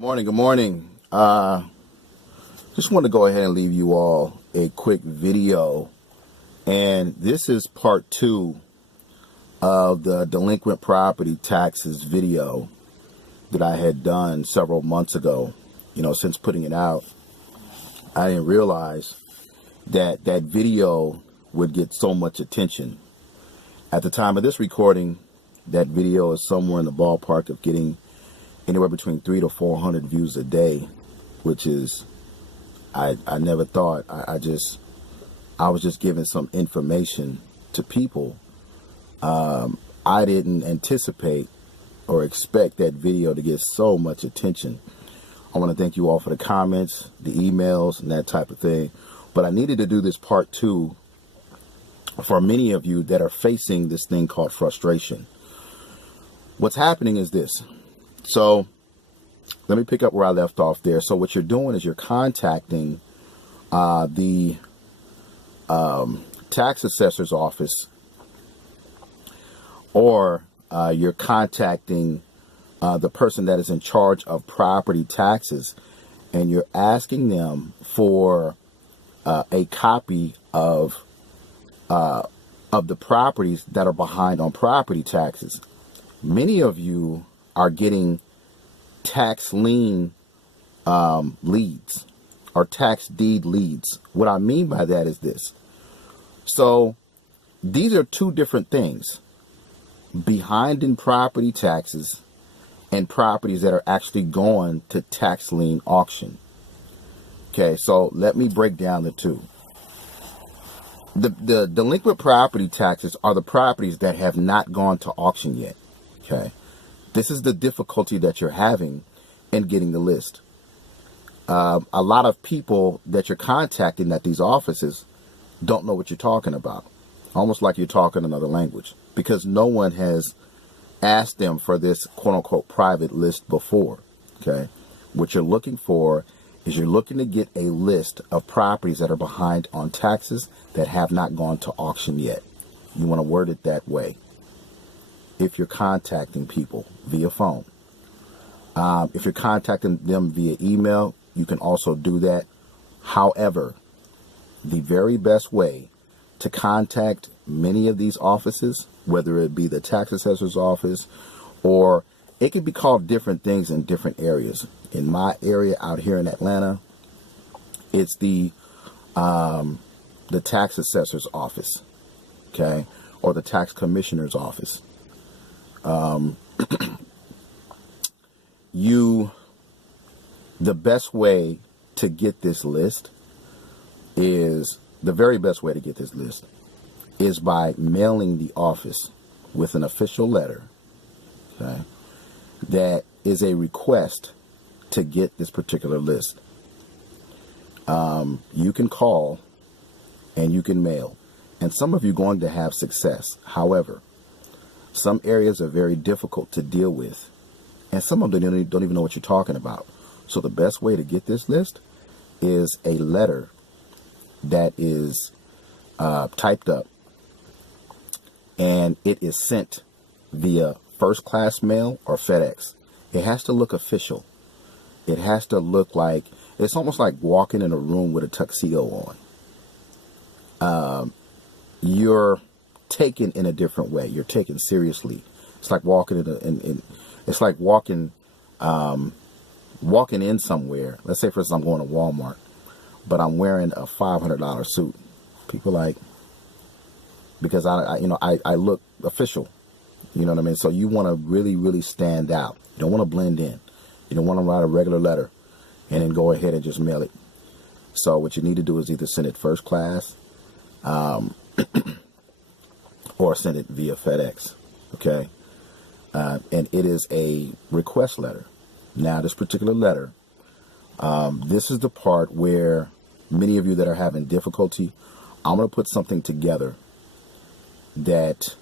Morning, good morning. Just want to go ahead and leave you all a quick video. And this is part 2 of the delinquent property taxes video that I had done several months ago. Since putting it out, I didn't realize that that video would get so much attention. At the time of this recording, that video is somewhere in the ballpark of getting anywhere between 300 to 400 views a day, which is, I never thought. I was just giving some information to people. I didn't anticipate or expect that video to get so much attention. I want to thank you all for the comments, the emails, and that type of thing. But I needed to do this part 2 for many of you that are facing this thing called frustration. What's happening is this. So let me pick up where I left off there. So what you're doing is you're contacting the tax assessor's office, or you're contacting the person that is in charge of property taxes, and you're asking them for a copy of the properties that are behind on property taxes. Many of you are getting tax lien leads or tax deed leads. What I mean by that is this. So these are two different things: behind in property taxes and properties that are actually going to tax lien auction. Okay, so let me break down the two. The delinquent property taxes are the properties that have not gone to auction yet. Okay. This is the difficulty that you're having in getting the list. A lot of people that you're contacting at these offices don't know what you're talking about. Almost like you're talking another language, because no one has asked them for this quote unquote private list before. Okay. What you're looking for is you're looking to get a list of properties that are behind on taxes that have not gone to auction yet. You want to word it that way if you're contacting people via phone. If you're contacting them via email, you can also do that. However, the very best way to contact many of these offices, whether it be the tax assessor's office, or it could be called different things in different areas. In my area out here in Atlanta, it's the tax assessor's office, okay, or the tax commissioner's office. The best way to get this list is, the very best way to get this list is by mailing the office with an official letter, okay, that is a request to get this particular list. You can call and you can mail, and some of you are going to have success. However, some areas are very difficult to deal with, and some of them don't even know what you're talking about. So the best way to get this list is a letter that is typed up, and it is sent via first class mail or FedEx. It has to look official. It has to look like, it's almost like walking in a room with a tuxedo on. You're taken in a different way. You're taken seriously. It's like walking it's like walking in somewhere. Let's say, for instance, I'm going to Walmart, but I'm wearing a $500 suit. People like, because I look official. You know what I mean? So you want to really, really stand out. You don't want to blend in. You don't want to write a regular letter and then go ahead and just mail it. So what you need to do is either send it first class, or send it via FedEx. Okay. And it is a request letter. Now, this particular letter, this is the part where many of you that are having difficulty, I'm going to put something together that,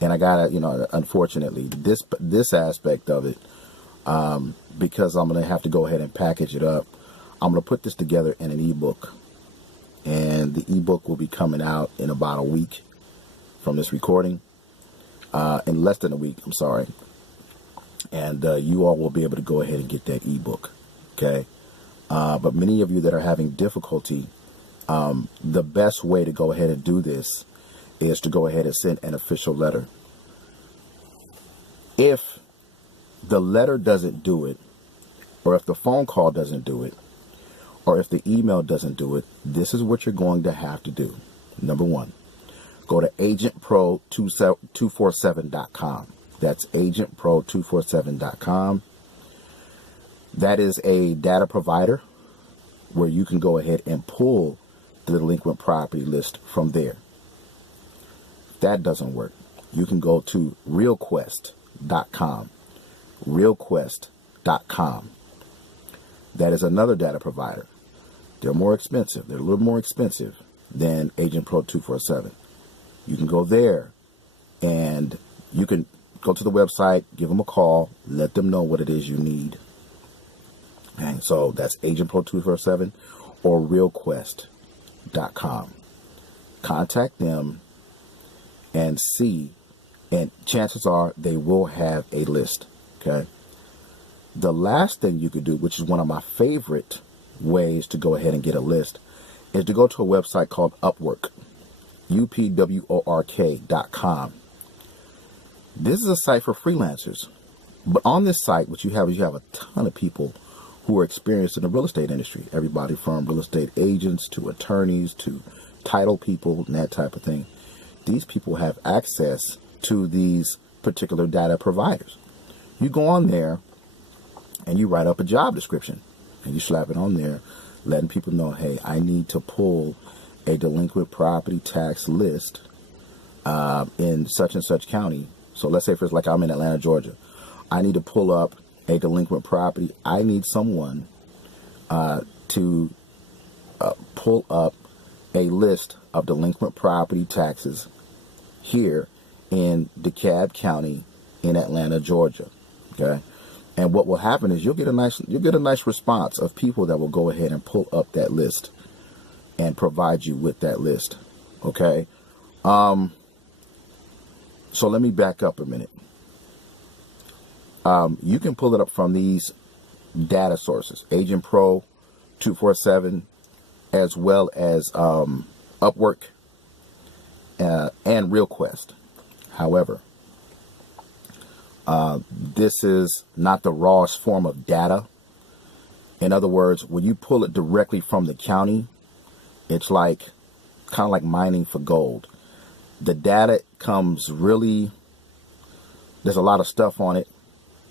and I gotta, unfortunately, this aspect of it, because I'm going to have to go ahead and package it up, I'm going to put this together in an ebook, and the ebook will be coming out in about a week from this recording, in less than a week, I'm sorry. and you all will be able to go ahead and get that ebook. Okay. But many of you that are having difficulty, the best way to go ahead and do this is to go ahead and send an official letter. If the letter doesn't do it, or if the phone call doesn't do it, or if the email doesn't do it, this is what you're going to have to do. Number one, go to agentpro247.com. That's agentpro247.com. That is a data provider where you can go ahead and pull the delinquent property list from there. If that doesn't work, you can go to realquest.com. realquest.com. That is another data provider. They're more expensive. They're a little more expensive than Agent Pro 247. You can go there and you can go to the website, give them a call, let them know what it is you need. And so that's Agent Pro 247 or realquest.com. Contact them and see, and chances are they will have a list. Okay. The last thing you could do, which is one of my favorite ways to go ahead and get a list, is to go to a website called Upwork, upwork.com. This is a site for freelancers. But on this site, what you have is you have a ton of people who are experienced in the real estate industry. Everybody from real estate agents to attorneys to title people and that type of thing. These people have access to these particular data providers. You go on there and you write up a job description and you slap it on there, letting people know, hey, I need to pull a delinquent property tax list in such and such county. So let's say, for like, I'm in Atlanta, Georgia. I need to pull up a delinquent property. I need someone to pull up a list of delinquent property taxes here in DeKalb County in Atlanta, Georgia. Okay. And what will happen is you'll get a nice response of people that will go ahead and pull up that list and provide you with that list. Okay. So let me back up a minute. You can pull it up from these data sources, Agent Pro 247, as well as Upwork and RealQuest. However, this is not the rawest form of data. In other words, when you pull it directly from the county, it's like kind of like mining for gold. The data comes really, there's a lot of stuff on it.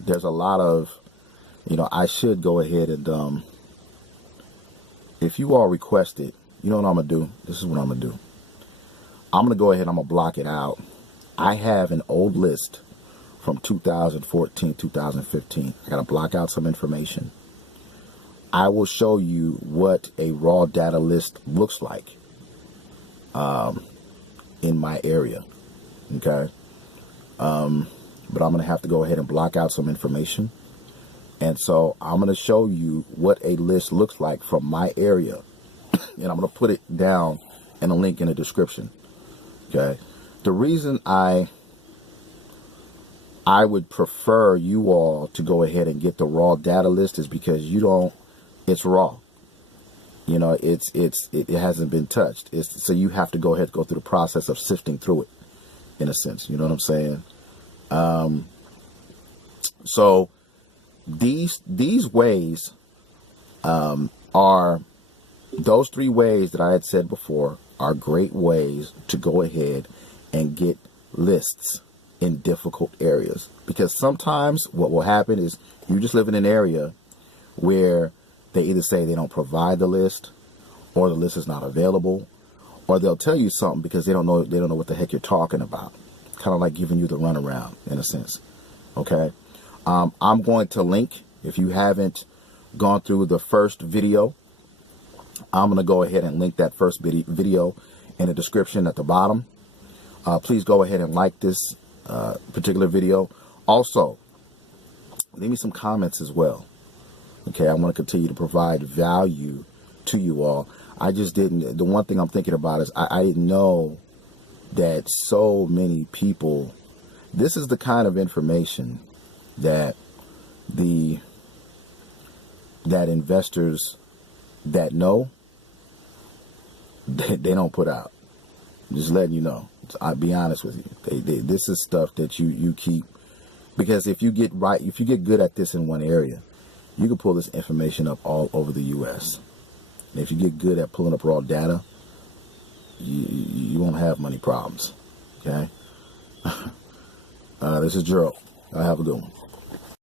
There's a lot of, I should go ahead and, if you all request it, you know what I'm going to do? This is what I'm going to do. I'm going to go ahead and I'm going to block it out. I have an old list from 2014, 2015. I got to block out some information. I will show you what a raw data list looks like in my area. Okay. But I'm going to have to go ahead and block out some information. And so I'm going to show you what a list looks like from my area. And I'm going to put it down in a link in the description. Okay. The reason I would prefer you all to go ahead and get the raw data list is because it's raw. It hasn't been touched. So you have to go ahead and go through the process of sifting through it, in a sense. You know what I'm saying? So these ways are, those three ways that I had said before are great ways to go ahead and get lists in difficult areas. Because sometimes what will happen is you just live in an area where they either say they don't provide the list, or the list is not available, or they'll tell you something because they don't know what the heck you're talking about. Kind of like giving you the runaround, in a sense. Okay. I'm going to link, if you haven't gone through the first video, I'm going to go ahead and link that first video in the description at the bottom. Please go ahead and like this particular video. Also, leave me some comments as well. Okay, I want to continue to provide value to you all. The one thing I'm thinking about is I didn't know that so many people, this is the kind of information that that investors that know, they don't put out. Just letting you know. I'll be honest with you. This is stuff that you keep, because if you get good at this in one area, you can pull this information up all over the U.S. And if you get good at pulling up raw data, you won't have money problems. Okay. This is Gerald. I have a good one.